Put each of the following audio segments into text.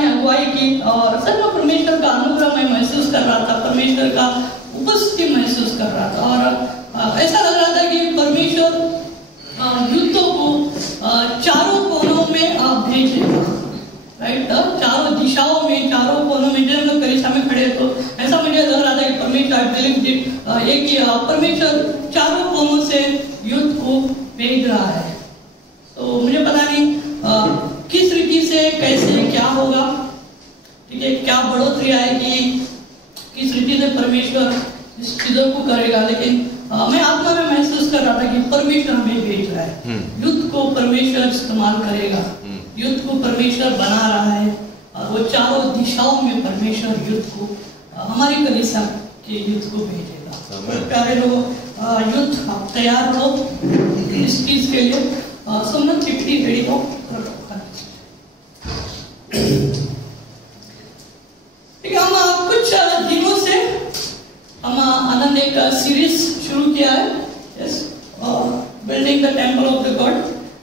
ने अगुवाई की और सच में परमेश्वर का अनुग्रह मैं महसूस कर रहा था, परमेश्वर का उपस्थिति महसूस कर रहा था और ऐसा लग रहा था कि परमेश्वर युद्धों को चारों कोनों में भेजेगा, राइट। चारों दिशाओं में, चारों कोनों में, जब हम लोग कलीसिया में खड़े तो ऐसा मुझे लग रहा था कि परमेश्वर एक परमेश्वर चारों कोनों से युद्ध को भेज रहा है। तो मुझे पता नहीं किस रीति से, कैसे, क्या होगा, ठीक है, क्या बढ़ोतरी आएगी, किस रीति से परमेश्वर इस चीजों को करेगा, लेकिन मैं आत्मा में महसूस कर रहा था कि परमेश्वर हमें भेज रहा है, युद्ध को परमेश्वर इस्तेमाल करेगा, युद्ध को परमेश्वर बना रहा है और वो चारों दिशाओं में परमेश्वर युद्ध को, हमारी कलीसिया के युद्ध को भेजेगा। प्यारे लोग, युद्ध आप तैयार रहो इस चीज के लिए। सुमन चिट्ठी रेडी हो, ठीक है। हम कुछ दिनों से हम आनंद एक सीरीज शुरू किया है, yes, building the temple of the God,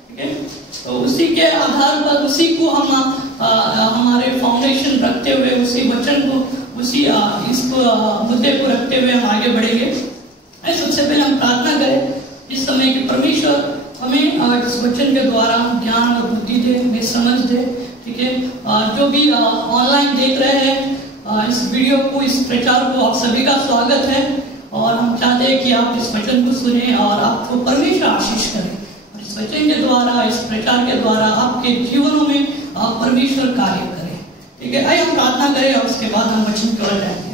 ठीक है। तो उसी के आधार पर, उसी को हम हमारे फाउंडेशन रखते हुए, उसी वचन को, उसी इस मुद्दे को रखते हुए हम आगे बढ़ेंगे। सबसे पहले हम प्रार्थना करें इस समय कि परमेश्वर हमें इस वचन के द्वारा ज्ञान और बुद्धि दे, हमें समझ दे, ठीक है। जो भी ऑनलाइन देख रहे हैं इस वीडियो को, इस प्रचार को, आप सभी का स्वागत है और हम चाहते हैं कि आप इस वचन को सुने और आपको परमेश्वर आशीष करें। और इस वचन के द्वारा, इस प्रचार के द्वारा आपके जीवनों में परमेश्वर कार्य करें, ठीक है। आइए हम प्रार्थना करें और उसके बाद हम वचन की ओर जाएंगे।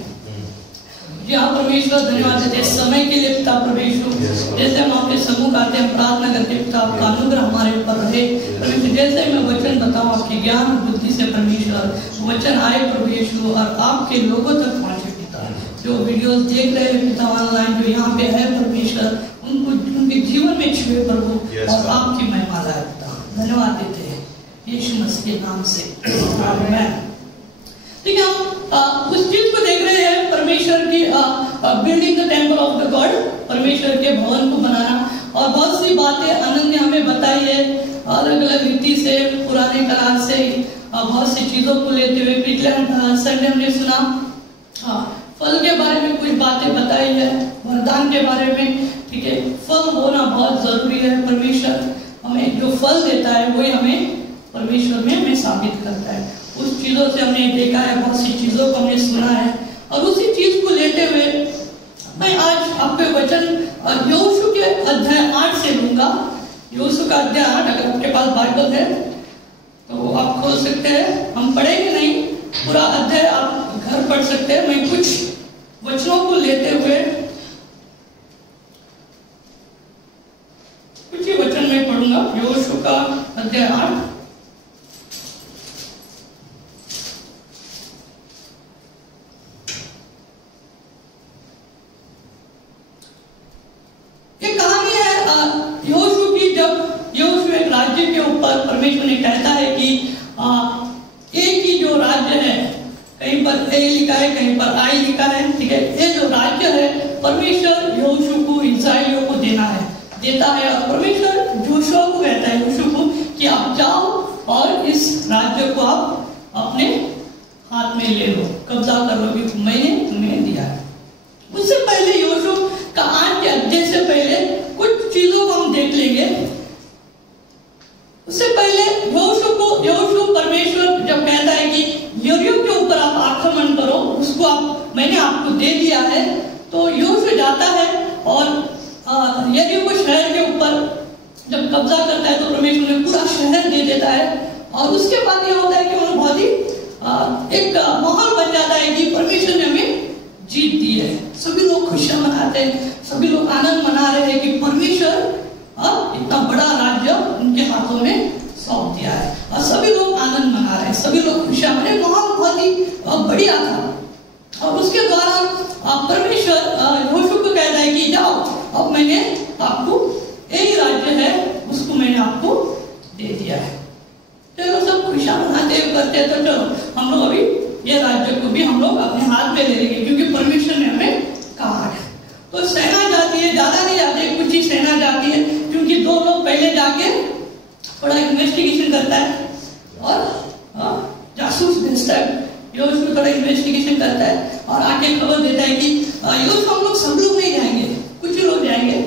जी हाँ परमेश्वर, धन्यवाद देते हैं समय के लिए पिता परमेश्वर। जैसे हम आपके सम्मुख आते हैं, प्रार्थना करते हैं पिता, आपका अनुग्रह हमारे ऊपर रहे परमेश्वर। जैसे मैं वचन बताऊं, आपके ज्ञान और बुद्धि से परमेश्वर वचन आए प्रभु यीशु और आपके लोगों तक पहुंचे पिता। जो वीडियोस देख रहे हैं पिता ऑनलाइन, जो यहाँ पे है परमेश्वर, उनको उनके जीवन में छुए प्रभु और आपकी महिमा लाए पिता। धन्यवाद देते हैं यीशु मसीह के नाम से, आमीन। ठीक है, हम उस चीज को देख रहे हैं, परमेश्वर की building the temple of the God, परमेश्वर के भवन को बनाना। और बहुत सी बातें आनंद ने हमें बताई है अलग अलग रीति से, पुराने काल से, बहुत सी चीजों को लेते हुए। पिछले संडे हमने सुना फल के बारे में कुछ बातें बताई है, वरदान के बारे में, ठीक है। फल होना बहुत जरूरी है। परमेश्वर हमें जो फल देता है वही हमें परमेश्वर में हमें साबित करता है। उस चीजों से हमने देखा है, बहुत सी चीजों को हमने सुना है और उसी चीज को लेते हुए मैं आज आपके वचन यहोशू के अध्याय 8 से लूंगा। यहोशू का अध्याय 8, अगर आपके पास बाइबल है तो आप खोल सकते हैं। हम पढ़ेंगे नहीं, पूरा अध्याय आप घर पढ़ सकते हैं। मैं कुछ वचनों को लेते हुए कुछ ही वचन में पढ़ूंगा। यहोशू का अध्याय 8, परमेश्वर ने कहता है कि एक ही जो राज्य है, कहीं पर ए लिखा है, कहीं पर आई लिखा है, ठीक है। ये जो राज्य है परमेश्वर यहोशू को, इस्राएलियों को देता है। और परमेश्वर जोशुआ को कहता है, यहोशू को, कि आप जाओ और इस राज्य को आप अपने हाथ में ले लो, कब्जा कर लो, क्योंकि मैंने तुम्हें दिया है। उससे पहले यहोशू का 8 के अध्याय से पहले कुछ चीजों को हम देख लेंगे। उससे पहले यहोशू परमेश्वर जब कहता है कि यरीहो के ऊपर आप आक्रमण करो, उसको मैंने आपको दे दिया है, तो यहोशू जाता है और यरीहो को शहर के ऊपर जब कब्जा करता है तो परमेश्वर ने पूरा शहर दे देता है। और उसके बाद यह होता है कि उन्होंने बहुत ही एक माहौल बन जाता है कि परमेश्वर ने हमें जीत दी है। सभी लोग खुशियां मनाते हैं, सभी लोग आनंद मना रहे हैं कि परमेश्वर अब इतना बड़ा राज्य उनके हाथों में सौंप दिया है और सभी लोग आनंद मना रहे हैं, सभी लोग खुशियां मना रहे हैं। माहौल बहुत ही बढ़िया था। और उसके द्वारा परमेश्वर यहोशू को कहता है कि जाओ, अब मैंने आपको यही राज्य है उसको मैंने आपको दे दिया है। चलो सब खुशियां मनाते करते, तो चलो हम लोग अभी ये राज्य को भी हम लोग अपने हाथ में ले लेंगे, क्योंकि परमेश्वर ने हमें कहा है। तो सेना जाती है, ज्यादा नहीं जाती है, कुछ ही सेना जाती है, क्योंकि 2 लोग पहले जाके थोड़ा इन्वेस्टिगेशन करता है और जासूस भेज इन्फॉर्मेशन करता है और आके खबर देता है कि यहोशू हम लोग सब लोग नहीं जाएंगे, कुछ ही लोग जाएंगे,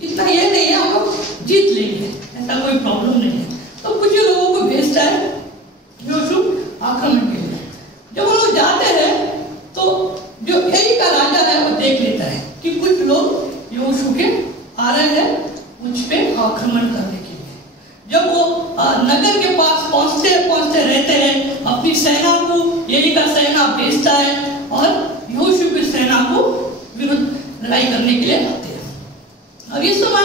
इतना ये नहीं है, हम लोग जीत लेंगे, ऐसा कोई प्रॉब्लम नहीं है। तो कुछ ही लोगों को भेजता है यहोशू आक्रमण के लिए। जब वो लोग जाते हैं तो जो एई का राजा है वो देख लेता है कि कुछ लोग यहोशू के आ रहे हैं मुझ पे आक्रमण करने के लिए। जब वो नगर के पास पहुंचते रहते हैं, अपनी सेना को एई का सेना भेजता है और यहोशू की सेना को विरुद्ध लड़ाई करने के लिए आते हैं। और इस समय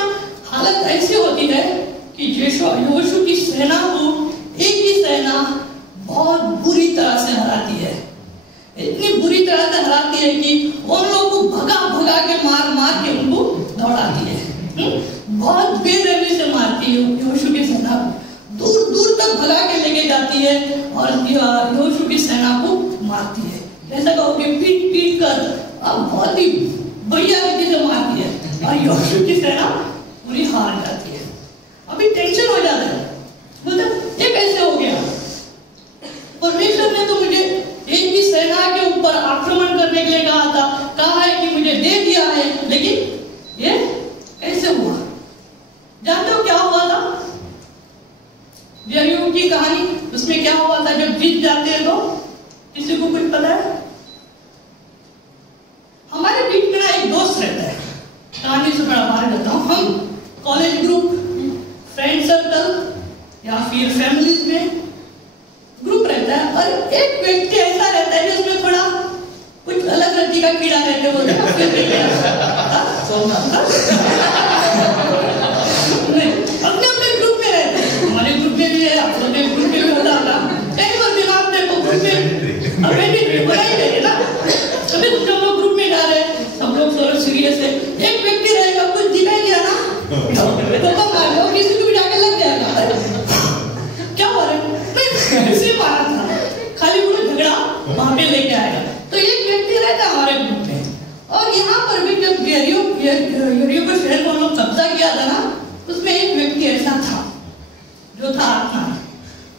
हालत ऐसी होती है कि यहोशू की सेना को एक ही सेना बहुत बुरी तरह से हराती है, इतनी बुरी तरह से हराती है कि उन लोगों को भगा के मार के उनको दौड़ाती है, बहुत बेरहमी से मारती है यहोशू की सेना को, दूर तक भगा के लेके जाती है और यहोशू की सेना को मारती है। ऐसा कहो कि पीट कर बहुत ही बढ़िया रीति से मारती है और यहोशू की सेना पूरी हार जाती है। अभी टेंशन हो जाता है, बोलते ये कैसे हो गया, परमेश्वर ने तो मुझे एक ही सेना के ऊपर आक्रमण करने के लिए कहा है कि मुझे दे दिया है, लेकिन ये कैसे हुआ। जानते हो क्या हुआ था यरीहो की कहानी, उसमें क्या हुआ था जब जीत जाते हैं तो किसी को कुछ पता है? हमारे बीच में एक दोस्त रहता है, कहानी से बड़ा बाहर जाता हूँ, हम कॉलेज ग्रुप, फ्रेंड सर्कल या फिर फैमिलीज में ग्रुप रहता है और एक व्यक्ति ऐसा रहता है जिसमें थोड़ा कुछ अलग रंग का कीड़ा रहता है, बोलते अपने अपने ग्रुप में रहते हैं, हमारे ग्रुप में भी है, आप लोग के ग्रुप में भी होता होगा, कई बार दिन आप देखो ग्रुप में अभी बनाई गई है ना, अभी जो लोग ग्रुप में जा रहे हैं सब लोग थोड़ा सीरियस है, एक व्यक्ति रहेगा कुछ दिखाई दिया ना तो कम आ जाओ, किसी को भी जाके लग जाएगा, क्या हो रहा है, इसी मारा था, खाली पूरा झगड़ा वहां पे लेके आएगा। तो एक व्यक्ति रहता है हमारे ग्रुप में, और यहाँ पर भी जब यरीहो को शहर को लोग कब्जा किया था ना, उसमें एक व्यक्ति ऐसा था जो था आत्मा,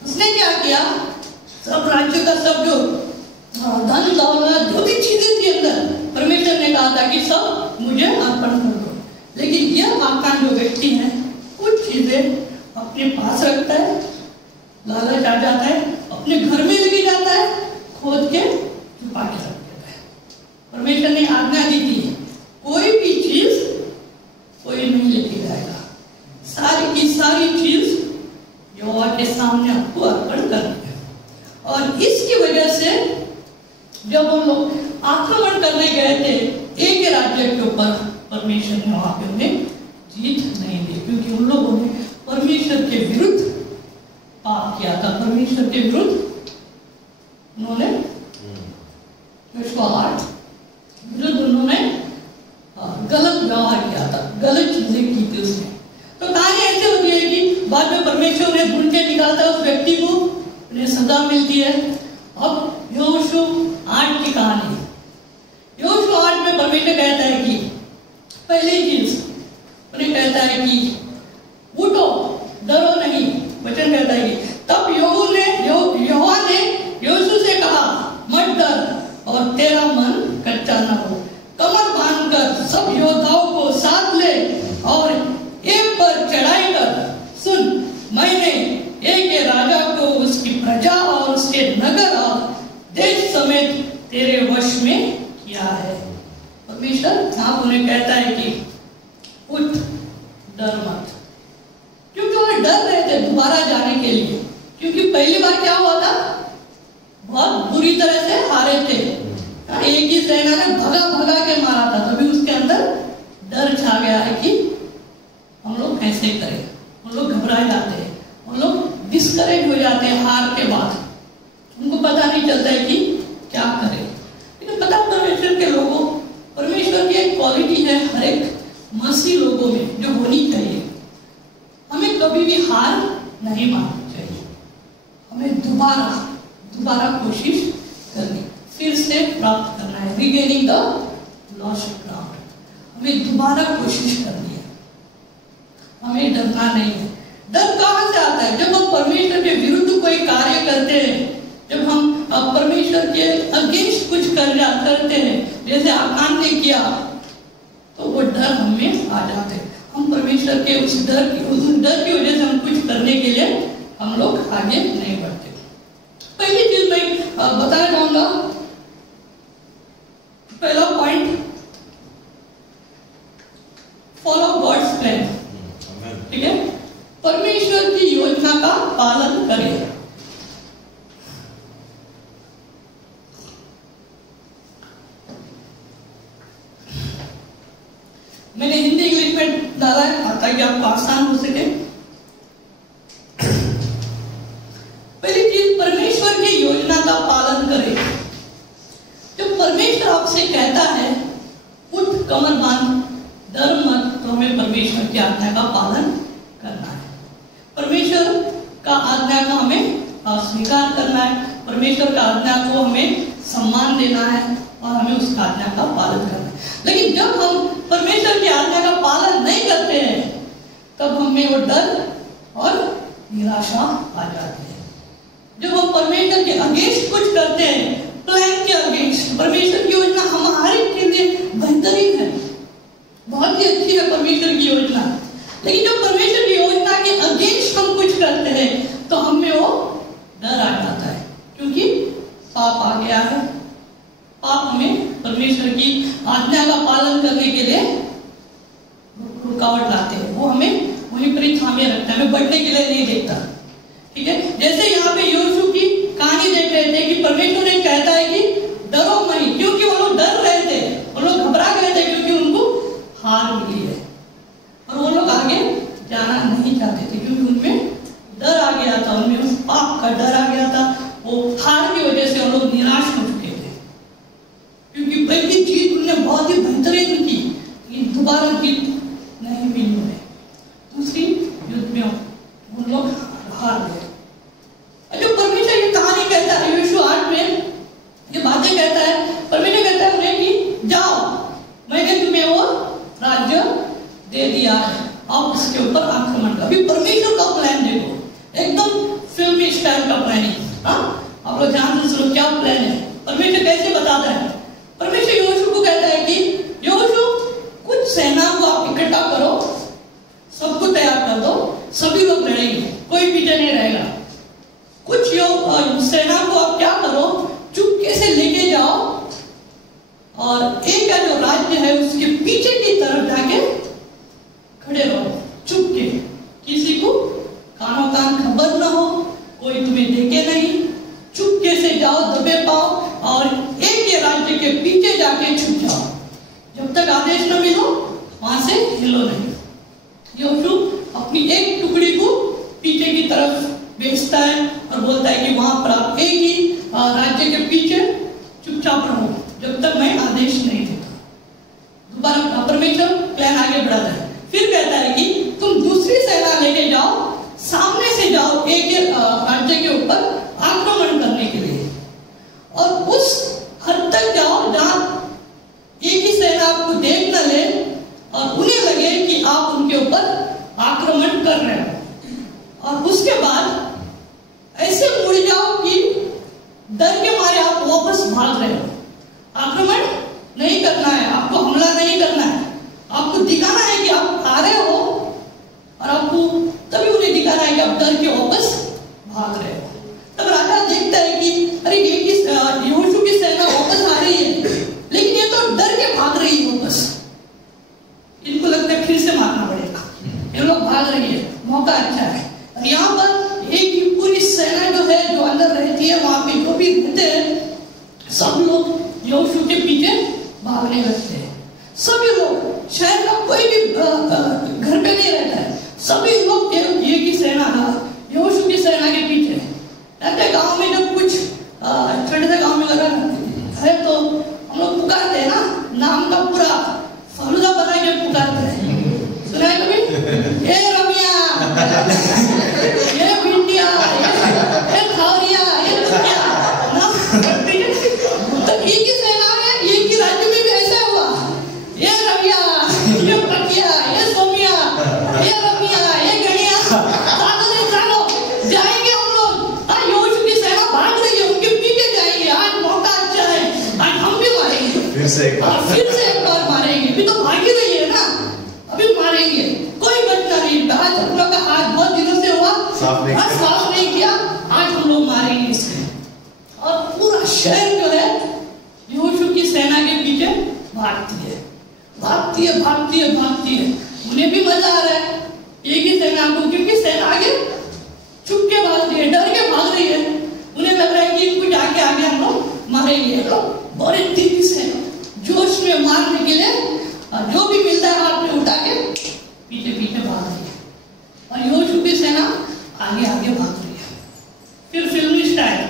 उसने क्या किया, सब राज्य का सब जो धन दौलत जो भी चीजें थी अंदर, परमेश्वर ने कहा था कि सब मुझे अर्पण कर दो, लेकिन यह आकान जो व्यक्ति है कुछ चीजें अपने पास रखता है, लालच आ जाता है, अपने घर में लेके जाता है, खोद के छुपा के रख देता है। परमेश्वर ने आज्ञा दी थी कोई भी चीज कोई नहीं लेके जाएगा, सारी की सारी चीज यहोवा के सामने आपको अर्पण करनी है। और इसकी वजह से जब हम लोग आक्रमण करने गए थे एक राज्य के ऊपर, परमेश्वर ने वहां पे उन्हें जीत नहीं दी, क्योंकि उन लोगों ने परमेश्वर के विरुद्ध पाप किया था, परमेश्वर के विरुद्ध उन्होंने उन्होंने गलत व्यवहार किया था, गलत चीजें की थी उसने। तो कहानी ऐसे होती है कि बाद में परमेश्वर उन्हें ढूंढ के निकालता है, उस व्यक्ति को उन्हें सजा मिलती है। अब यहोशू 8 की कहानी, यहोशू 8 में परमेश्वर कहता है कि पहली चीज उन्हें कहता है कि उठो डरो नहीं, वचन कहता है कि तब यहोवा ने यहोशू से कहा मत डर और तेरा मन कच्चा न हो, कमर बांधकर सब योद्धाओं को साथ ले और एक पर चढ़ाई कर, सुन मैंने एक राजा को उसकी प्रजा और उसके नगर और देश समेत तेरे वश में किया है। परमेश्वर आप उन्हें कहता है कि उठ डर मत, क्योंकि वो डर रहे थे दोबारा जाने के लिए, क्योंकि पहली बार क्या हुआ था, बहुत बुरी तरह से हारे थे, एक ही सेना ने भगा के मारा था, तभी उसके अंदर डर छा गया है कि हम लोग कैसे करें, हम लोग घबरा जाते हैं, हम लोग डिस्करेज हो जाते हैं हार के बाद, उनको पता नहीं चलता है कि क्या करें। लेकिन पता परमेश्वर के लोगों, परमेश्वर की एक क्वालिटी है हर एक मसीह लोगों में जो होनी चाहिए, हमें कभी भी हार नहीं माननी चाहिए, हमें दोबारा कोशिश करनी, फिर से प्राप्त करना है, रिगेनिंग द लॉस्ट ग्राउंड, हमें दोबारा कोशिश करनी है, हमें डरना नहीं है। डर कहां से आता है? जब हम परमेश्वर के विरुद्ध कोई कार्य करते हैं, जब हम परमेश्वर के अगेंस्ट कुछ करते हैं जैसे आकान ने किया, तो वो डर हमें आ जाते हैं। हम परमेश्वर के उस डर की वजह से हम कुछ करने के लिए हम लोग आगे नहीं बढ़ते। पहली चीज मैं बताना चाहूंगा, पहला पॉइंट, फॉलो गॉड्स प्लान। ठीक है, परमेश्वर की योजना का पालन करें। मैंने हिंदी इंग्लिश में डाला है ताकि आपको आसान हो सके। पहली चीज, परमेश्वर की योजना का पालन करें। जब परमेश्वर आपसे कहता है उठ कमर बांध, डर मत, तो हमें परमेश्वर की आज्ञा का पालन करना है। परमेश्वर का आज्ञा का हमें स्वीकार करना है, परमेश्वर का आज्ञा को हमें सम्मान देना है और हमें उस आज्ञा का पालन करना है। लेकिन जब हम परमेश्वर की आज्ञा का पालन नहीं करते हैं, तब हमें वो डर और निराशा आ जाती है। जब हम परमेश्वर के अगेंस्ट कुछ करते हैं, प्लान के अगेंस्ट, परमेश्वर की योजना हमारे के लिए बेहतरीन है, बहुत ही अच्छी है परमेश्वर की योजना, लेकिन जब परमेश्वर की योजना के अगेंस्ट हम कुछ करते हैं तो हमें वो डर आ जाता है, क्योंकि पाप आ गया है। पाप हमें परमेश्वर की आज्ञा का पालन करने के लिए रुकावट लाते हैं, वो हमें वहीं पर ही थामे रखता है, हमें बढ़ने के लिए नहीं देखता। ठीक है, जैसे यहाँ पे यहोशू की कहानी देख रहे थे कि परमेश्वर ने कहता है कि डरो नहीं, क्योंकि वो लोग डर रहे थे, वो लोग घबरा गए थे, क्योंकि उनको हार मिली है और वो लोग आगे जाना नहीं चाहते थे, क्योंकि उनमें डर आ गया था, उनमें उस पाप का डर आ गया था। वो हार की वजह से हम लोग निराश हो चुके थे, क्योंकि पहली जीत उन्होंने बहुत ही बेहतरीन की, दोबारा जीत नहीं मिली उन्हें। दूसरी युद्ध में उन लोग हार गए। जो परमेश्वर ये कहानी कहता है, यहोशू 8 में ये बातें कहता है, परमेश्वर कहता है उन्हें कि जाओ, मैंने तुम्हें वो राज्य दे दिया है, आप उसके ऊपर आक्रमण करो। अभी परमेश्वर का प्लान देखो, एकदम फिल्मी स्टाइल का प्लानिंग। आप लोग ध्यान से सुनो क्या प्लान है, परमेश्वर कैसे बताता है। परमेश्वर यहोशू को कहता है कि यहोशू कुछ सेना को आप इकट्ठा करो, सबको तैयार कर दो, सभी लोग लड़ेंगे, कोई पीछे नहीं रहेगा। कुछ सेना को आप क्या करो, चुपके से लेके जाओ और एक का जो राज्य है उसके पीछे की तरफ जाके खड़े रहो, चुपके, किसी को कानों कान खबर ना हो, कोई तुम्हें देखे नहीं, चुपके से जाओ, दबे पाओ और एक के राज्य के पीछे जाके छुप जाओ, जब तक आदेश न मिलो वहां से हिलो नहीं। यहोशू अपनी एक टुकड़ी को पीछे की तरफ भेजता है और बोलता है कि वहां पर आप एक ही राज्य के पीछे चुपचाप रहो जब तक मैं आदेश नहीं देता। दोबारा परमेश्वर प्लान आगे बढ़ाता है, फिर कहता है कि तुम दूसरी सेना लेके जाओ, सामने से जाओ एक राज्य के ऊपर आक्रमण करने के लिए, और उस हद तक जाओ जहां एक ही सेना आपको देख न ले और उन्हें लगे कि आप उनके ऊपर आक्रमण कर रहे हो, और उसके बाद ऐसे मुड़ जाओ कि डर के मारे आप वापस भाग रहे हो। आक्रमण नहीं करना है, आपको हमला नहीं करना है, आपको दिखाना है कि आप आ रहे हो, और आपको तभी उन्हें दिखाना है कि आप डर के वापस भाग रहे हो। तब राजा देखता है कि अरे ये यहोशू की सेना वापस आ रही है, लेकिन ये तो डर के भाग रही है वापस, इनको लगता है फिर से मारना पड़ेगा, ये लोग भाग रही है, मौका अच्छा है। और यहाँ पर एक पूरी सेना जो है, जो अंदर रहती है, वहां पे जो भी रहते हैं, सब लोग यहोशू के पीछे भागने लगते हैं। सभी लोग, शहर का कोई भी घर पे नहीं रहता है, सभी लोग ये की सेना, यहोशू की सेना के पीछे रहते। गांव में जब कुछ छोटे से गांव में अगर से एक बार मारेंगे। अभी तो भाग ही रही है ना, अभी मारेंगे, कोई घटना नहीं। आज हम लोग का हाथ बहुत दिनों से हुआ साफ नहीं किया, आज हम लोग मारेंगे इसे। और पूरा शहर जो है यहोशू की सेना के पीछे भागती है, भागती है, भागती है, भागती है। उन्हें भी मजा आ रहा है एक ही सेना को, क्योंकि सेना आगे छुप के भागती है, डर के भाग रही है। उन्हें लग रहा है कि इनको जाके आगे हम लोग मारेंगे। लोग बड़े तेजी से जोश में मारने के लिए जो भी मिलता है हाथ में उठा के पीछे पीछे भाग रही है, और यहोशू की सेना आगे आगे भाग रही है। फिर फिल्मी स्टाइल,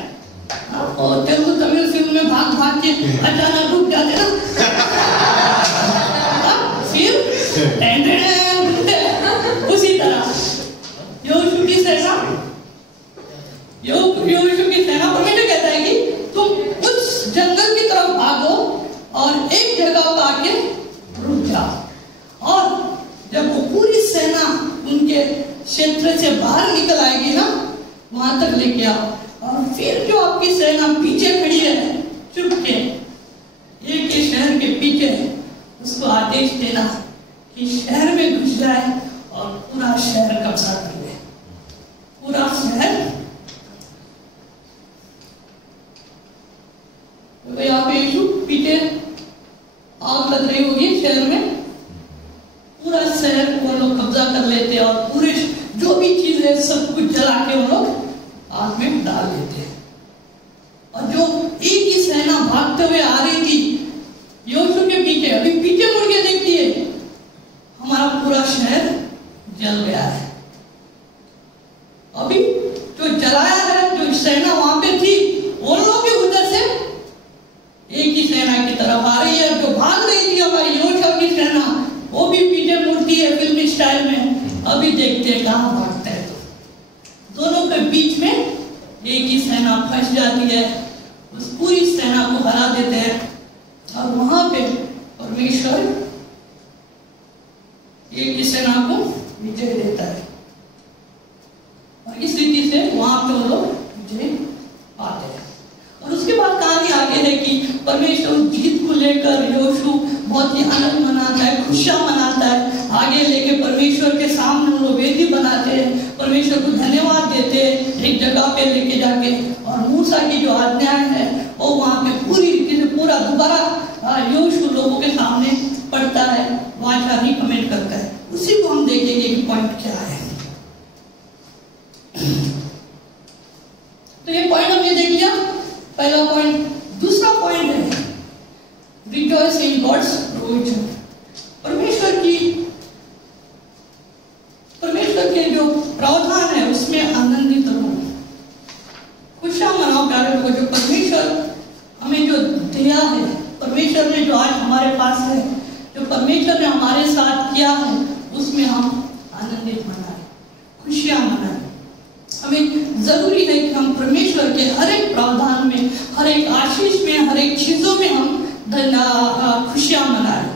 और तेलुगु तमिल फिल्म में भाग भाग के अचानक रुक जाते ना, फिर उसी तरह यहोशू की सेना परमेश्वर कहता है कि तुम उस जंगल की तरफ भागो और एक जगह पर आके रुक जाओ। और जब वो पूरी सेना उनके क्षेत्र से बाहर निकल आएगी ना, वहां तक लेके आओ। और फिर जो आपकी सेना पीछे खड़ी है चुप के एक के शहर के पीछे, उसको आदेश देना कि शहर में घुस जाए और पूरा शहर कब्जा कर ले। पूरा शहर, यहाँ पे यीशु पीछे आग लग रही होगी शहर में, पूरा शहर वो लोग कब्जा कर लेते और पूरे जो भी चीज है सब कुछ जला के वो लोग आग में डाल देते हैं। और जो एक ही सेना भागते हुए आ रही थी यहोशू के पीछे, अभी पीछे मुड़ के देखती है हमारा पूरा शहर जल गया है। अभी जो जलाया है, जो सेना वहां पे थी, वो लोग भी उधर से एक ही सेना की तरफ आ रही है। जो भाग रही थी हमारी यहोशू की सेना, वो भी पीछे मुड़ती है फिल्मी स्टाइल में। अभी देखते हैं कहां भागते हैं। दोनों के बीच में एक ही सेना फंस जाती है, उस पूरी सेना को हरा देते हैं। और वहां पे परमेश्वर एक ही सेना को विजय देता है, और इस रीति से वहां पे वो लोग विजय पाते हैं। और उसके बाद कहानी आगे है कि परमेश्वर जीत को लेकर यहोशू बहुत ही आनंद मनाता है, खुशियां मनाता है। आगे लेके परमेश्वर के सामने वो लोग वेदी बनाते हैं, परमेश्वर को धन्यवाद देते हैं एक जगह पे लेके जाके। और मूसा की जो आज्ञाएं है वो वहां पे पूरी रीति से पूरा दोबारा यहोशू लोगों के सामने पढ़ता है, वाचा नहीं कमेंट करता है। उसी को हम देखेंगे कि पॉइंट क्या है। तो ये पॉइंट हमने देख लिया, पहला पॉइंट। दूसरा पॉइंट है रिजॉइस इन गॉड्स प्रोविजन। परमेश्वर के जो प्रावधान है उसमें आनंदित रहो, खुशियां मनाओ प्यारे लोगों। जो परमेश्वर हमें जो दिया है, परमेश्वर ने जो आज हमारे पास है, जो परमेश्वर ने हमारे साथ किया है, उसमें हम आनंदित मनाएं, खुशियां मनाएं। हमें जरूरी है कि हम परमेश्वर के हर एक प्रावधान में, हर एक आशीष में, हर एक चीजों में हम खुशियां मनाएं।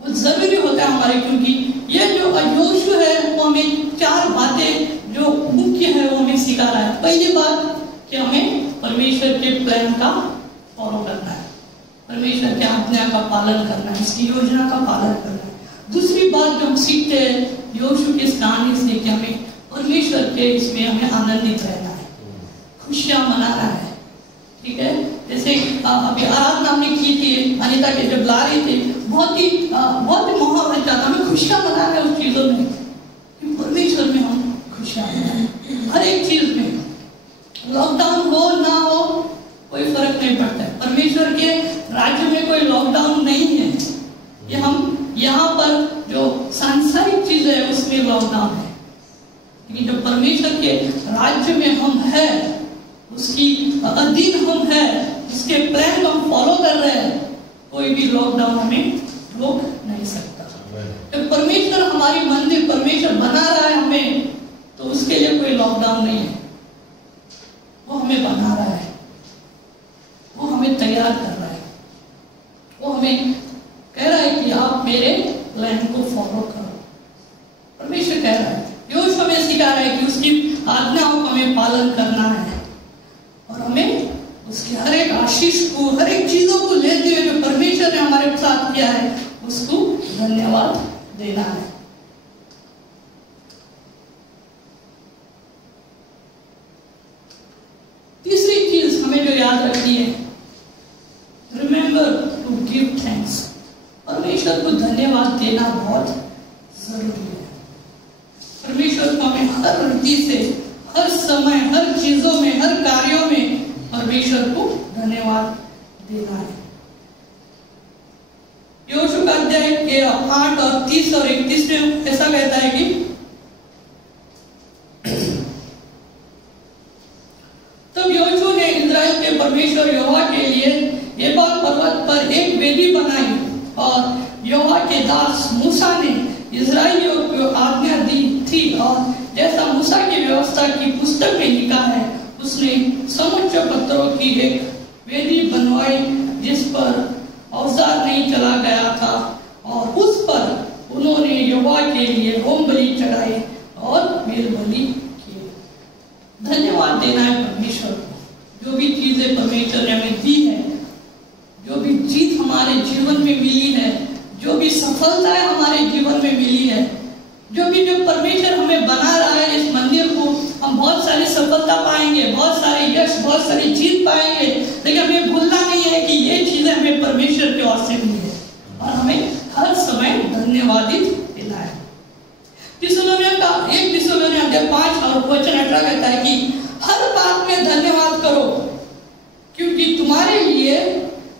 वो जरूरी होता है हमारे, क्योंकि ये जो यहोशू है वो हमें 4 बातें जो मुख्य है वो हमें सिखा रहा है। पहली बात कि हमें परमेश्वर के प्लान का फॉलो करना है, परमेश्वर के आज्ञा का पालन करना है, इसकी योजना का पालन करना है। दूसरी बात जो हम सीखते हैं यहोशू की कहानी से कि हमें परमेश्वर के इसमें हमें आनंदित रहना है, खुशियां मनाना है। ठीक है, जैसे अभी आराधना हमने की थी, अनिता के जब ला रही थी, बहुत ही माहौल अच्छा था। हमें खुशियां मनाना है उस चीजों में, परमेश्वर में हम खुशियां मनाएं। हर एक चीज में, लॉकडाउन हो ना हो कोई फर्क नहीं पड़ता है। परमेश्वर के राज्य में कोई लॉकडाउन नहीं है। ये हम यहाँ पर जो सांसारिक चीज है उसमें लॉकडाउन है, लेकिन जो परमेश्वर के राज्य में हम है, उसकी अधीन हम है, उसके प्लान को हम फॉलो कर रहे हैं, कोई भी लॉकडाउन हमें रोक नहीं सकता। जब परमेश्वर हमारी मंदिर परमेश्वर बना रहा है हमें, तो उसके लिए कोई लॉकडाउन नहीं है। वो हमें बना रहा है, वो हमें तैयार कर रहा है, वो हमें कह रहा है कि आप मेरे प्लान को फॉलो करो। परमेश्वर कह रहा है, यहोशू हमें सिखा रहा है कि उसकी आज्ञाओं का हमें पालन करना है, और हमें उसके हर एक आशीष को, हर एक चीजों को लेते हुए जो परमेश्वर परमेश्वर ने हमारे साथ किया है उसको धन्यवाद देना है। तीसरी चीज हमें जो याद रखनी है, रिमेंबर टू गिव थैंक्स। परमेश्वर को धन्यवाद देना बहुत जरूरी है। परमेश्वर को हमें हर रीति से, हर समय, हर चीजों में, हर कार्यों में परमेश्वर को धन्यवाद देना है। यहोशू का अध्याय के 8 और 30 और 31 में ऐसा कहता है कि तब यहोशू ने इस्राएल के परमेश्वर यहोवा के लिए एबाल पर्वत पर एक वेदी बनाई और यहोवा के दास मूसा ने इस्राएलियों को आज्ञा दी थी और जैसा मूसा की व्यवस्था की पुस्तक में लिखा है उसने समुच्च पत्थरों की एक वेदी बनवाई जिस पर औजार नहीं चला गया था और उस पर उन्होंने यहोवा के लिए होम बलि चढ़ाए और मेल बलि किए। धन्यवाद देना है परमेश्वर को। जो भी चीजें परमेश्वर ने हमें दी है, जो भी जीत हमारे जीवन में मिली है, जो भी सफलता हमारे जीवन में मिली है, जो परमेश्वर हमें बना रहा है इस मंदिर को, हम बहुत सारी सफलता पाएंगे, बहुत सारे यश, बहुत सारी जीत पाएंगे, लेकिन हमें भूलना नहीं है कि ये चीजें हमें परमेश्वर के वास्ते मिली है और हमें हर समय धन्यवादित देना है। थिस्सलुनीय का 1 थिस्सलुनीय अध्याय 5 और वचन 18 कहता है कि हर बात में धन्यवाद करो क्योंकि तुम्हारे लिए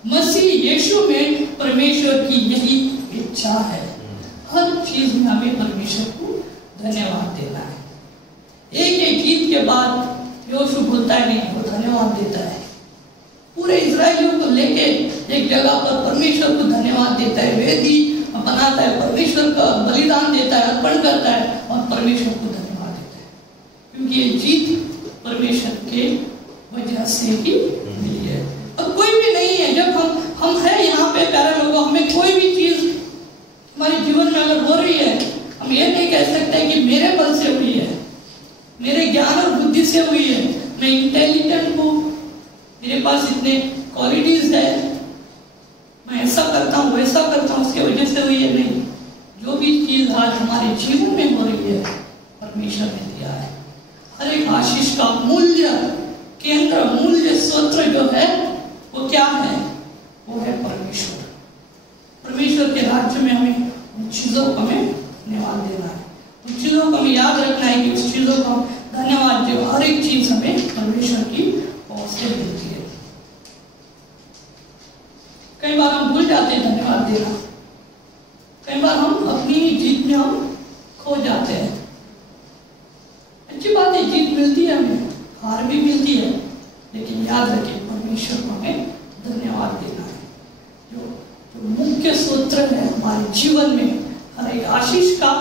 मसीह यीशु में परमेश्वर की यही इच्छा है। हर चीज में हमें परमेश्वर को धन्यवाद देना है। एक गीत के बाद यहोशू बोलता है नहीं, वो धन्यवाद देता है। पूरे इस्राएलियों को लेके एक जगह पर परमेश्वर को धन्यवाद देता है, वेदी बनाता है, परमेश्वर का बलिदान देता है, अर्पण करता है और परमेश्वर को धन्यवाद देता है क्योंकि ये जीत परमेश्वर के वजह से ही मिली है और कोई भी नहीं है। जब हम हैं यहाँ पे प्यारे लोगों, हमें कोई भी चीज हमारे जीवन में अगर हो रही है, हम ये नहीं कह सकते कि मेरे बल से हुई है, मेरे ज्ञान और बुद्धि से हुई है, मैं इंटेलिजेंट हूँ, मेरे पास इतने क्वालिटीज है, मैं ऐसा करता हूँ वैसा करता हूँ, उसके वजह से हुई है। नहीं, जो भी चीज आज हमारे जीवन में हो रही है परमेश्वर ने दिया है। हर एक आशीष का मूल्य केंद्र, मूल्य स्रोत जो है वो क्या है? वो है परमेश्वर। परमेश्वर के राज्य में हमें उन चीजों को हमें धन्यवाद देना है, उन चीजों को हमें याद रखना है कि उस चीजों को धन्यवाद दो। हर एक चीज हमें परमेश्वर की ओर से मिलती है। कई बार हम भूल जाते हैं धन्यवाद देना, कई बार हम अपनी जीत में हम खो जाते हैं। अच्छी बात है, जीत मिलती है हमें, हार भी मिलती है, लेकिन याद रखें परमेश्वर को हमें धन्यवाद देना है। जो मुख्य सूत्र है हमारे जीवन में हर एक आशीष का,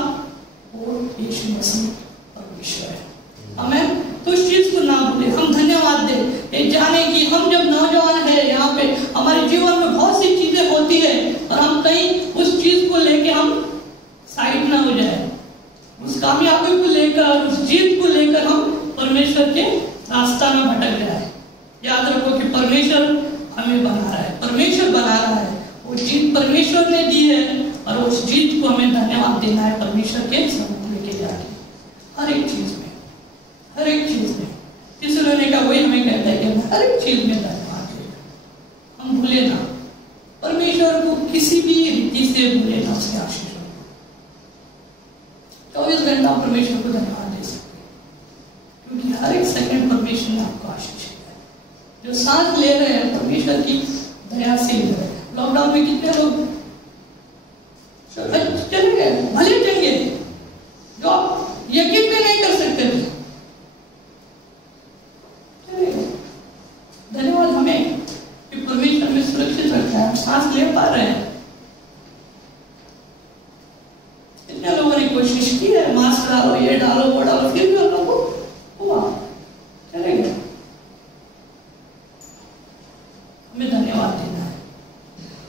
वो यीशु मसीह परमेश्वर है। हमें तो उस चीज को ना भूले, हम धन्यवाद दें। ये जाने कि हम जब नौजवान है यहाँ पे, हमारे जीवन में बहुत सी चीजें होती है और हम कहीं उस चीज को लेके हम साइड ना हो जाए, उस कामयाबी को लेकर, उस जीत को लेकर हम परमेश्वर के रास्ता में भटक जाए। याद रखो कि परमेश्वर हमें बना रहा है, परमेश्वर बना रहा है, वो जीत परमेश्वर ने दी है और उस जीत को हमें धन्यवाद देना है परमेश्वर के सम्मुख लेके जाके। हर एक चीज में, हर एक चीज में थिस्सलुनीय का वही हमें कहता है कि हमें हर एक चीज में धन्यवाद देना। हम भूले ना परमेश्वर को, किसी भी रीति से भूले ना उसके आशीष। 24 घंटा परमेश्वर को धन्यवाद दे सकते हैं क्योंकि हर एक सेकंड परमेश्वर ने आपको आशीष दिया है। जो सांस ले रहे हैं परमेश्वर की दया से ले रहे हैं। लॉकडाउन में कितने लोग चले गए, भले चले गए, जो आप यकीन भी नहीं कर सकते थे, चले गए। धन्यवाद हमें कि परमेश्वर में सुरक्षित रखा है, हम सांस ले पा रहे हैं। कितने लोगों ने कोशिश की है, मास्क डालो, ये डालो, वो डालो, फिर भी लोगों को हुआ, चले गए। हमें धन्यवाद देना है।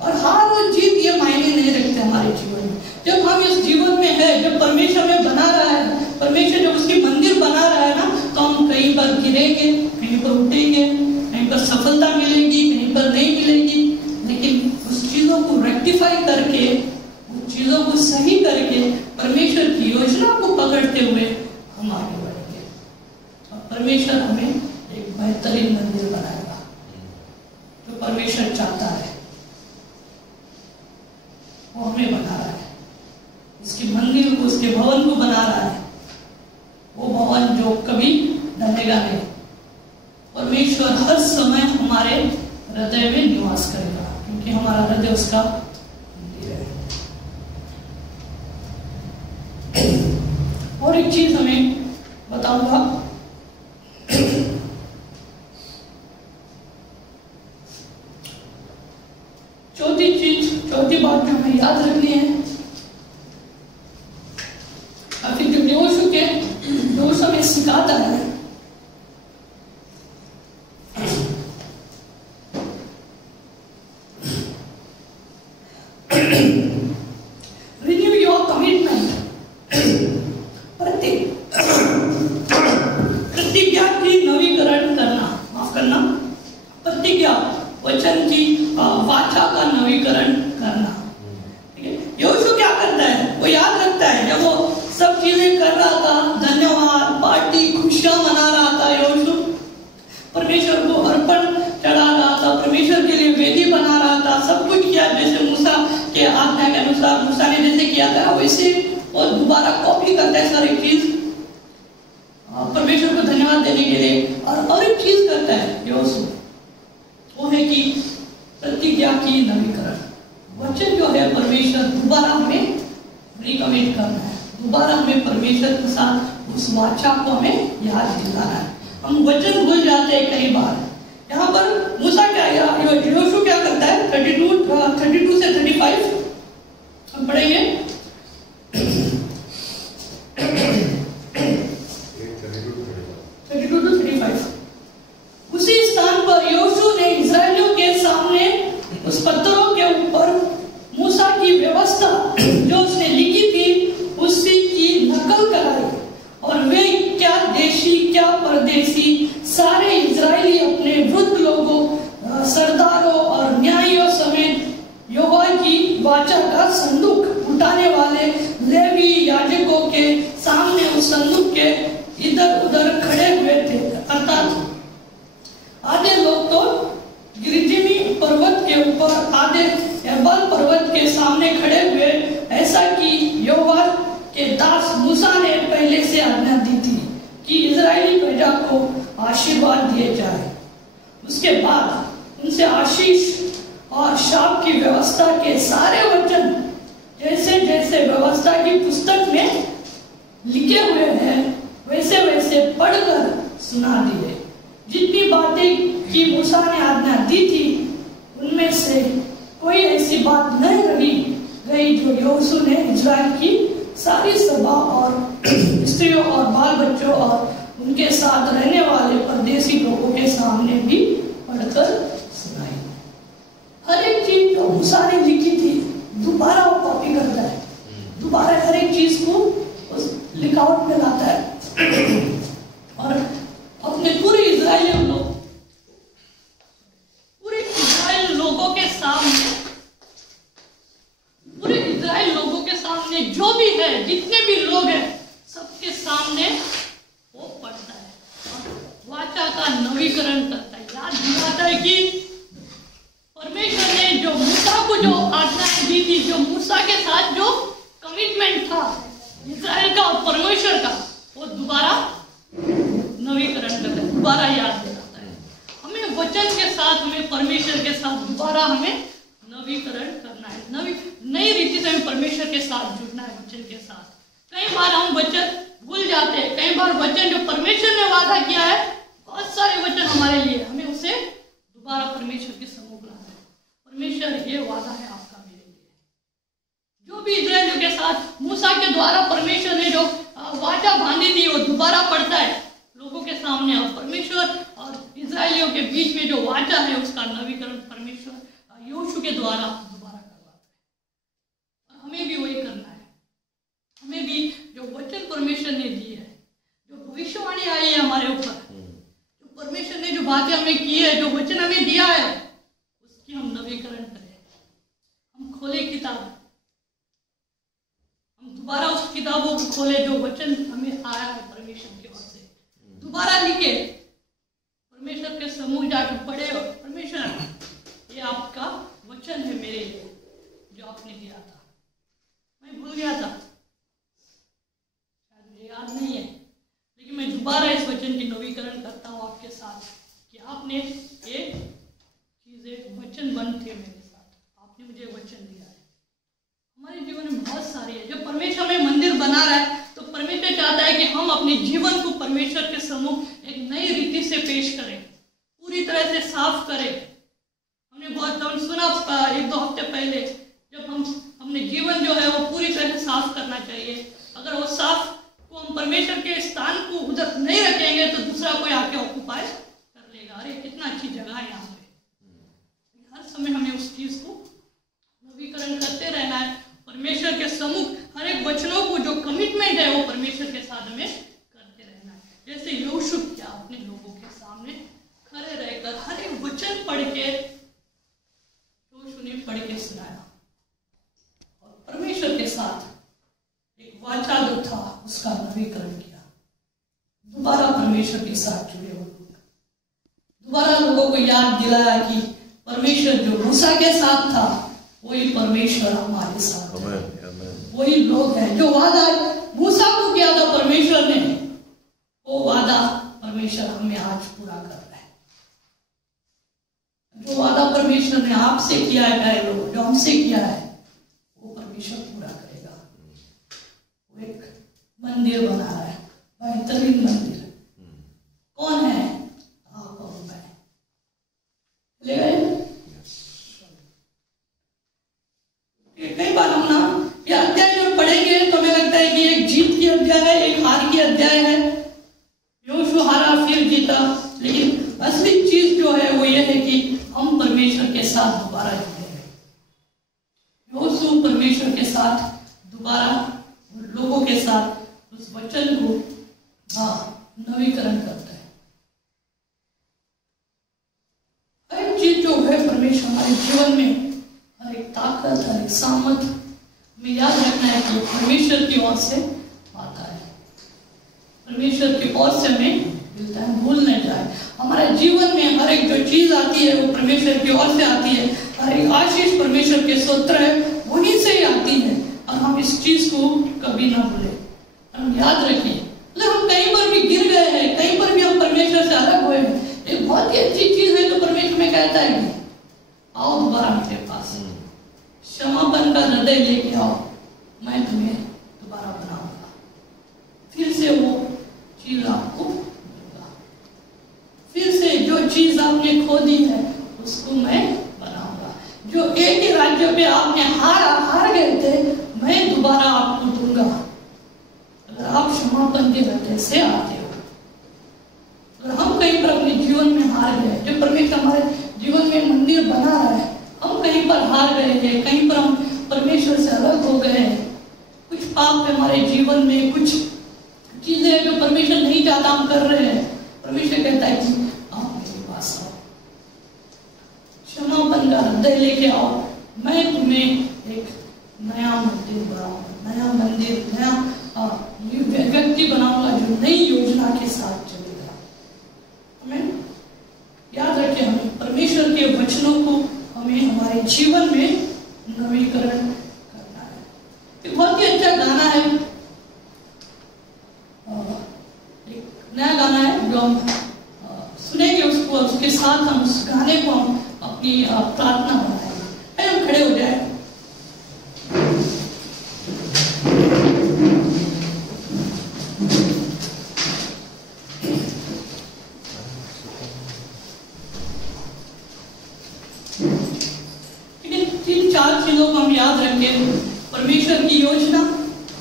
और हार और जीत ये मायने नहीं रखते हमारे जीवन में। जब हम इस जीवन में है, जब परमेश्वर में बना रहा है, परमेश्वर जब उसकी मंदिर बना रहा है ना, तो हम कहीं पर गिरेंगे, कहीं पर उठेंगे, कहीं पर सफलता मिलेगी, कहीं पर नहीं मिलेगी, लेकिन उस चीजों को रेक्टिफाई करके, उन चीजों को सही करके परमेश्वर की योजना को पकड़ते हुए हम आगे बढ़ेंगे। और परमेश्वर हमें एक बेहतरीन मंदिर बनाएगा। जो परमेश्वर चाहता है वो हमें बना रहा है। इसके मंदिर को, उसके भवन को बना रहा है। वो भवन जो कभी ढलेगा नहीं। परमेश्वर हर समय हमारे हृदय में निवास करेगा, क्योंकि हमारा हृदय उसका मंदिर है। और एक चीज हमें बताऊंगा, चौथी बात जो हमें याद रखनी है, काफी जो यहोशू हमें सिखाता है, रिन्यू योर कमिटमेंट, प्रतिज्ञा की नवीकरण करना, माफ करना, प्रतिज्ञा वचन की वाचा का नवीकरण करना। ठीक है, यहोशू क्या करता है? वो याद रखता है जब वो सब चीजें कर रहा था, धन्यवाद, पार्टी, खुशियां मना रहा था, यहोशू परमेश्वर को अर्पण चढ़ा रहा था, परमेश्वर के लिए वेदी बना रहा था, सब कुछ किया जैसे मूसा के आज्ञा के अनुसार मूसा ने जैसे किया था वैसे वो दोबारा कॉपी करता है सारी चीज परमेश्वर को धन्यवाद देने के लिए। और एक चीज करता है यहोशू, वो है कि प्रतिज्ञा की नवीकरण। वचन जो है परमेश्वर दोबारा हमें रिकमिट करना है, दोबारा हमें परमेश्वर के साथ उस वाचा को हमें याद दिलाना है। हम वचन भूल जाते हैं कई बार। यहाँ पर मूसा क्या, यहोशू क्या करता है? 32 से 35 हम पढ़ेंगे। 32 to 35। उसी स्थान पर यहोशू ने इस्राएलियों के सामने उस पत्थरों के ऊपर मूसा की व्यवस्था जो उसने लिखी थी उसी की नकल कराई, और वे क्या देशी क्या परदेशी सारे इजरायली अपने वृद्ध लोगों, सरदारों और न्यायियों समेत यहोवा की वाचा का संदूक उठाने वाले लेवी याजकों के सामने उस संदूक के इधर उधर खड़े हुए थे। अर्थात आधे लोग तो गिरिजिमी पर्वत के ऊपर, आधे एबल पर्वत के सामने खड़े हुए, ऐसा कि यहोवा के दास मूसा ने पहले से आज्ञा दी थी कि इजरायली प्रजा को आशीर्वाद दिए जाए। उसके बाद उनसे आशीष और शाप की व्यवस्था के सारे वचन जैसे जैसे व्यवस्था की पुस्तक में लिखे हुए हैं वैसे वैसे पढ़कर सुना दिए। जितनी बातें की मूसा ने आज्ञा दी थी उनमें से कोई ऐसी बात नहीं रही गई जो यहोशू ने इजराइल की सारी सभा और स्त्रियों और बाल बच्चों और उनके साथ रहने वाले परदेशी लोगों के सामने भी पढ़कर सुनाई। हर एक चीज जो मूसा ने लिखी थी दोबारा वो कॉपी करता है, दोबारा हर एक चीज को उस लिखावट में लाता है और अपने पूरे इजराइल लोगों के सामने जो भी है, जितने भी लोग हैं, सबके सामने वो पढ़ता है और वाचा का नवीकरण करता है, याद दिलाता है कि परमेश्वर ने जो मूसा को जो आज्ञाएं दी थी, जो मूसा के साथ जो कमिटमेंट था इजराइल का और परमेश्वर का, वो दोबारा नवीकरण करता है, दोबारा याद दिलाता है। हमें वचन के साथ, हमें परमेश्वर के साथ दोबारा हमें नवीकरण करना है, नई रीति से हमें परमेश्वर के साथ जुड़ना है, वचन के साथ। कई बार हम वचन भूल जाते हैं, कई बार वचन जो परमेश्वर ने वादा किया है, बहुत सारे वचन हमारे लिए, हमें उसे दोबारा परमेश्वर के सम्मुख लाना है। परमेश्वर ये वादा है आपका मेरे लिए, जो भी इजराइलियों के साथ मूसा के द्वारा परमेश्वर ने जो वाचा बांधी थी वो दोबारा पड़ता है लोगों के सामने, और परमेश्वर और इजराइलियों के बीच में जो वाचा है उसका नवीकरण परमेश्वर यहोशू के द्वारा दोबारा करवाता है। और हमें भी वही करना है। हमें भी जो वचन परमेश्वर ने दिए है, जो भविष्यवाणी आई है हमारे ऊपर, जो परमेश्वर ने जो बातें हमें की है, जो वचन हमें दिया है, उसकी हम नवीकरण करें। हम खोले किताब, हम दोबारा उस किताबों को खोले जो वचन हमें आया है परमेश्वर की ओर से, दोबारा लिखे, परमेश्वर के समूह जाकर पढ़े, परमेश्वर ये आपका वचन है मेरे लिए जो आपने दिया था, मैं भूल गया था, शायद मुझे याद नहीं है, लेकिन मैं दोबारा इस वचन की नवीकरण करता हूँ आपके साथ कि आपने ये चीजें वचन बन थे मेरे साथ, आपने मुझे वचन दिया है। हमारे जीवन में बहुत सारी है, जब परमेश्वर में मंदिर बना रहा है तो परमेश्वर चाहता है कि हम अपने जीवन को परमेश्वर के सम्मुख एक नई रीति से पेश करें, पूरी तरह से साफ करें। हमने बहुत सुना 1-2 हफ्ते पहले, जब हमने जीवन जो है वो पूरी तरह से साफ करना चाहिए। अगर वो साफ को हम परमेश्वर के स्थान को उधर नहीं रखेंगे तो दूसरा कोई आके ऑक्युपाई कर लेगा। अरे कितना अच्छी जगह है यहाँ पे। हर समय हमें उस चीज को नवीकरण करते रहना है, परमेश्वर के सम्मुख हर एक वचनों को जो कमिटमेंट है वो परमेश्वर के साथ हमें करते रहना है। जैसे यहोशू क्या अपने लोगों के सामने खड़े रहकर हर एक वचन पढ़ के यहोशू ने पढ़ के सुनाया और परमेश्वर के साथ एक वाचा जो था उसका नवीकरण किया। दोबारा परमेश्वर के साथ जुड़े हो, दोबारा लोगों को याद दिलाया कि परमेश्वर जो मूसा के साथ था वही परमेश्वर हमारे साथ है। वही लोग हैं जो वादा मूसा को किया था परमेश्वर ने, वो वादा परमेश्वर हमें आज पूरा कर रहा है। जो वादा परमेश्वर ने आपसे किया है, जो हमसे किया है, वो परमेश्वर पूरा करेगा। वो एक मंदिर बना रहा है, बेहतरीन मंदिर। कौन है? आप और मैं। ले गए? कई बार हम ना ये अध्याय जब पढ़ेंगे तो हमें लगता है कि एक जीत की अध्याय है, एक हार की अध्याय है। यहोशू हारा फिर जीता, लेकिन असली चीज जो है वो ये है कि हम परमेश्वर के साथ दोबारा जुड़े हैं। यहोशू परमेश्वर के साथ दोबारा लोगों के साथ उस वचन को नवीकरण करता है। हर एक चीज जो है परमेश्वर हमारे जीवन में, हर एक ताकत, हर एक सामर्थ हमें याद रखना है कि परमेश्वर की ओर से आता है, परमेश्वर की ओर से हमें मिलता है। भूल न जाए, हमारे जीवन में हर एक जो चीज आती है वो परमेश्वर की ओर से आती है। हर एक आशीष परमेश्वर के स्तोत्र है वहीं से ही आती है, और हम इस चीज को कभी ना भूले, हम याद रखिए। मतलब हम कहीं पर भी गिर गए हैं, कहीं पर भी हम परमेश्वर से अलग हुए हैं, एक बहुत ही अच्छी चीज है तो परमेश्वर में कहता है कि आओ दोबारा मेरे पास, क्षमापन का हृदय लेके आओ, मैं तुम्हें दोबारा बनाऊंगा, फिर से वो चीज आपको दूंगा, फिर से जो चीज आपने खो दी है उसको मैं बनाऊंगा। जो एक ही राज्य पे आपने हार गए थे, मैं दोबारा आपको दूंगा अगर आप क्षमापन के हृदय से आते हो। अगर हम कहीं पर अपने जीवन में हार गए, जो परमेश्वर हमारे जीवन में मंदिर बना रहा है, हम कहीं पर हार गए हैं, कहीं पर हम परमेश्वर से अलग हो गए हैं, कुछ पाप है हमारे जीवन में, कुछ चीजें जो परमेश्वर नहीं चाहता हम कर रहे हैं, परमेश्वर कहता है कि आओ मेरे पास आओ, क्षमापन का हृदय लेके आओ, मैं तुम्हें एक नया मंदिर बनाऊंगा, नया मंदिर, नया व्यक्ति बनाऊंगा जो नई योजना के साथ चलेगा। हमें याद रखें, हमें परमेश्वर के वचनों को हमें हमारे जीवन में नवीकरण करना है। एक बहुत ही अच्छा गाना है, एक नया गाना है जो हम सुनेंगे, उसको उसके साथ हम उस गाने को हम अपनी प्रार्थना बनाएंगे। हम खड़े हो जाए। चार चीजों को हम याद रखें, परमेश्वर की योजना,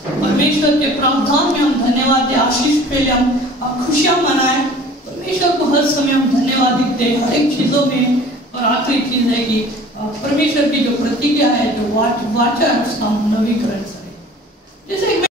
परमेश्वर के प्रावधान में हम धन्यवाद दें, आशीष पे हम खुशियां मनाएं, परमेश्वर को हर समय हम धन्यवाद दें हर एक चीजों में। और आखिरी चीज है कि परमेश्वर की जो प्रतिज्ञा है, जो वाचा है, उसका हम नवीकरण करें। जैसे